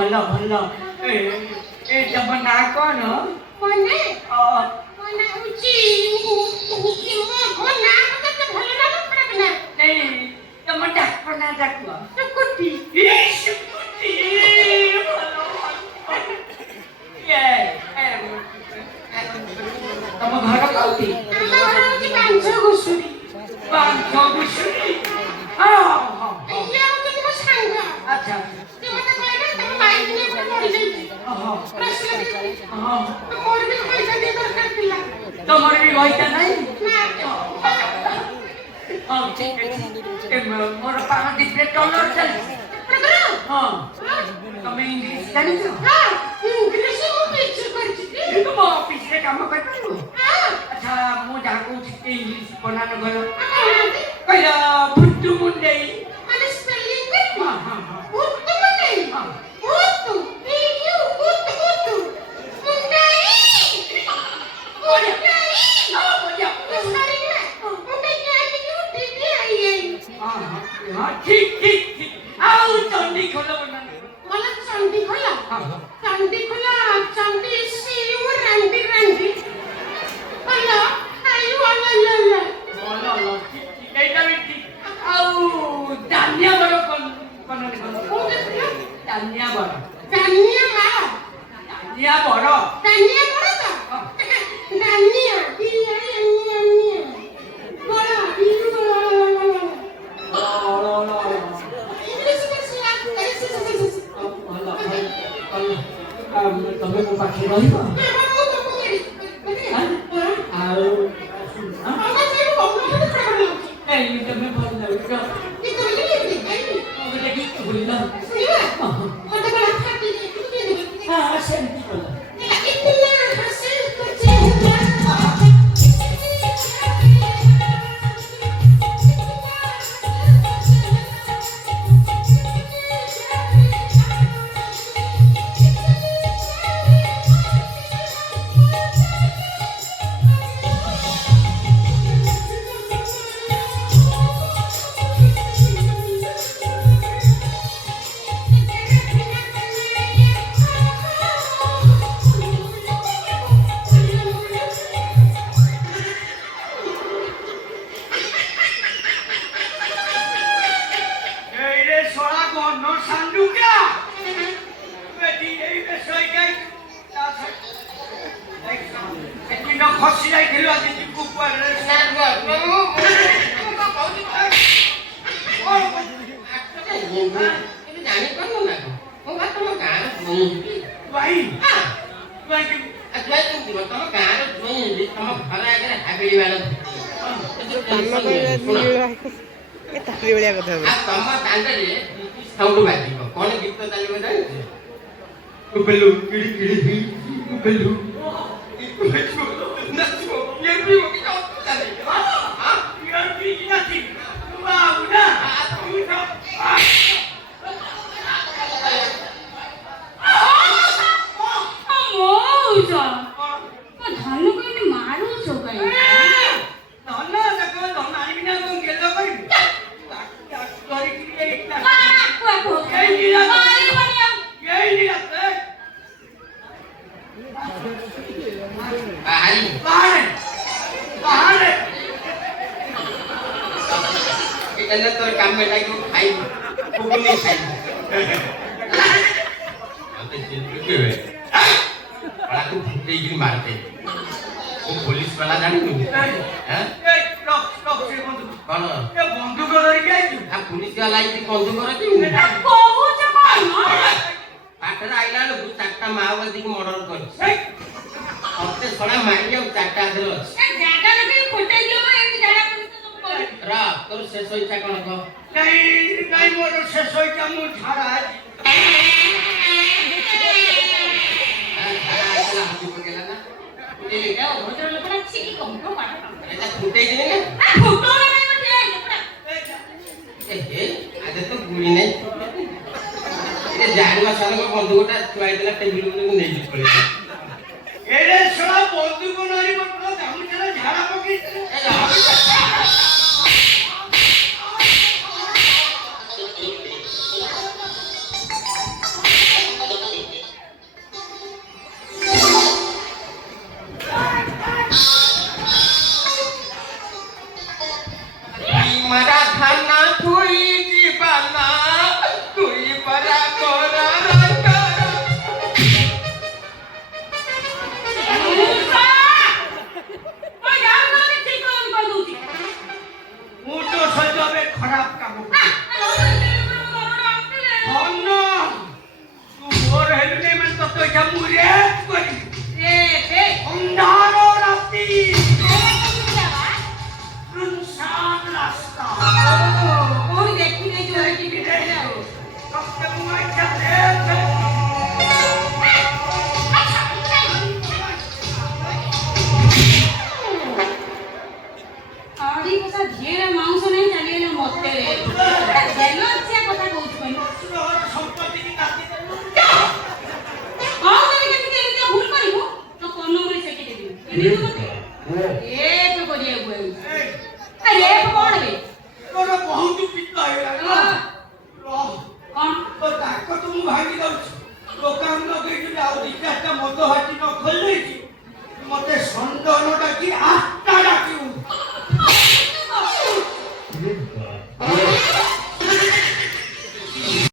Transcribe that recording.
ଭଲ ଭଲ ଏ ତମ ନାଁ କଣ? ମନେ ମନେ ହଉଛି ମୋ ନାଁ ମତେ ଭଲ ଲାଗେ ଖରାପ ନା ନାଇଁ ତମ ଡାକ ନାଁ ଡାକ ସୁକୁଟି ସୁକୁଟି ତମ ଘର କୋଉଠି? ଆମ ଘର ହଉଛି ପାଞ୍ଚ ଘୁଷୁରୀ ପାଞ୍ଚ ଘୁଷୁରୀ ଇଏ ହଉଛନ୍ତି ମୋ ସାଙ୍ଗ ଆଚ୍ଛା ସେ ମତେ କହିଲେ ତମ ମାଇ ଦିନେ ମରିଯାଇଛି ମୋର ବି ପଇସା ଟିକେ ଦରକାର ଥିଲା ତମର ବି ପଇସା ନାହିଁ? ମୋର ପାରାଦୀପରେ ଟଲର ଚାଲିଛି ହଁ ତମେ ଇଂଲିଶ ଜାଣିଛ? ଇଂଲିଶ ମୁଁ ପିଚି କରିଛି ତୁମ ଅଫିସରେ କାମ କରିପାରିବ? ଆଚ୍ଛା ମୁଁ ଯାହା କହୁଛି ଇଂଲିଶ ବନାନ ଭଲ କହିଲ ଭୁତୁ ମୁଣ୍ଡେଇ ମାନେ ସ୍ପେଲିଂ କରିବି ହଁ ହଁ ହଁ ଭୁତୁ ମୁଣ୍ଡେଇ ଭୁତୁ ପିୟୁ ଭୁତୁ ଭୁତୁ ମୁଣ୍ଡେଇ ବଢିଆ ମୁଣ୍ଡେଇ ବଢିଆ ସରି ନା ମୁଣ୍ଡେଇ କାହିଁକି ଉଠିକି ଆଇ ହଁ ଠିକ ଠିକ ଠିକ ଆଉ ଚଣ୍ଡୀ ଖୋଲ ବନାନ मला चंडी खोला ହଁ चंडी सीयू रंडी रंडी हेलो आयु अल्लाह ଭଲ ଭଲ ଠିକ ଠିକ ଏଇଟା ବି ଠିକ ଆଉ ଦାନିଆ ବର କଣ ଦାନିଆ ବର दानिया माँ ଦାନିଆ ବର दानिया बड़ा था दानिया दिया दानिया बड़ा दिलू इंग्लिश में से आप कैसे ତମେ ମୋ ପାଖରେ ରହିବ ଆଉ ଏଇ ତମେ ଭଲ ଲାଗୁଛ ଗୋଟେ ଗୀତ ବୋଲିଲ ହଁ ସେମିତି କଲ ଖସି ଯାଇଥିଲୁ ଆଜି ଯିବୁ କୁଆଡେ ଜାଣିପାରୁନ ନା ମୁଁ ବା ତମ ଗାଁର ଭାଇ ତମ ଗାଁର ତମ ଘର ଆଗରେ ହାବିଳି ବାଳ ତାରି ଭଳିଆ କଥା ତମ ଦାଣ୍ଡରେ ସାଉଣ୍ଡ ବାଜିବ କଣ ଗୀତ ଚାଲିବ ଜାଣିଛ তোর কাম লাগি খাই পুকুনি খাই aku bukti gini mati pulis malah জানি କଣ ବନ୍ଧୁକ ଧରିକି ଆଇଛୁ ପୁଲିସ ବାଲା ଏଠି ବନ୍ଧୁକ ରଖି ପାଖରେ ଆଇଲା ବେଳକୁ ଚାରିଟା ମାଓବାଦୀକୁ ମର୍ଡର କରିଛି ମତେ ଶଳା ମାରି ଆଉ ଚାରିଟା ହାତରେ ଅଛି ତୋର ଶେଷ ଇଚ୍ଛା କଣ କହ ନାଇଁ ମୋର ଶେଷ ଇଚ୍ଛା ମୁଁ ଝାଡା ଜାଣିବା ସାରଙ୍କ ବନ୍ଧୁକଟା ଛୁଆ ହେଇଥିଲା ଟେବୁଲ ନେଇକି ପଳେଇଥିଲା ଏରେ ଶଳା ବନ୍ଧୁକ ଧରି ବଟଲା ଗାମୁଛାରେ ଝାଡା ପକେଇଥିଲେ ଆରି କଥା ଝିଅର ମାଉଁସ ନାହିଁ ଚାଲିଗଲେ ମତେରେ ଜେଲ ଅଛି କଥା କହୁଛୁ ପାଇଁ ସମ୍ପତ୍ତି କି କାଟି ଦେଲୁ ଆଉ ତମେ କେମିତି ଏମିତି ଭୁଲ କରିବୁ ତ କନମରେ ସେକି ଦେବି ଏମିତି ମତେ ରେପ କରିବାକୁ ରେପ କଣ ବେ ତୋର ବହୁତ ପିତା ହେଇଗଲାଣି କଣ ତ ତାଙ୍କ ତ ମୁଁ ଭାଙ୍ଗି ଯାଉଛି ଦୋକାନ ଲଗେଇକି ଆଉ ଦି ଚାରିଟା ମଦ ହାଟି ନ ଖୋଲିଛି ମତେ ସନ୍ଦେହ ଡାକି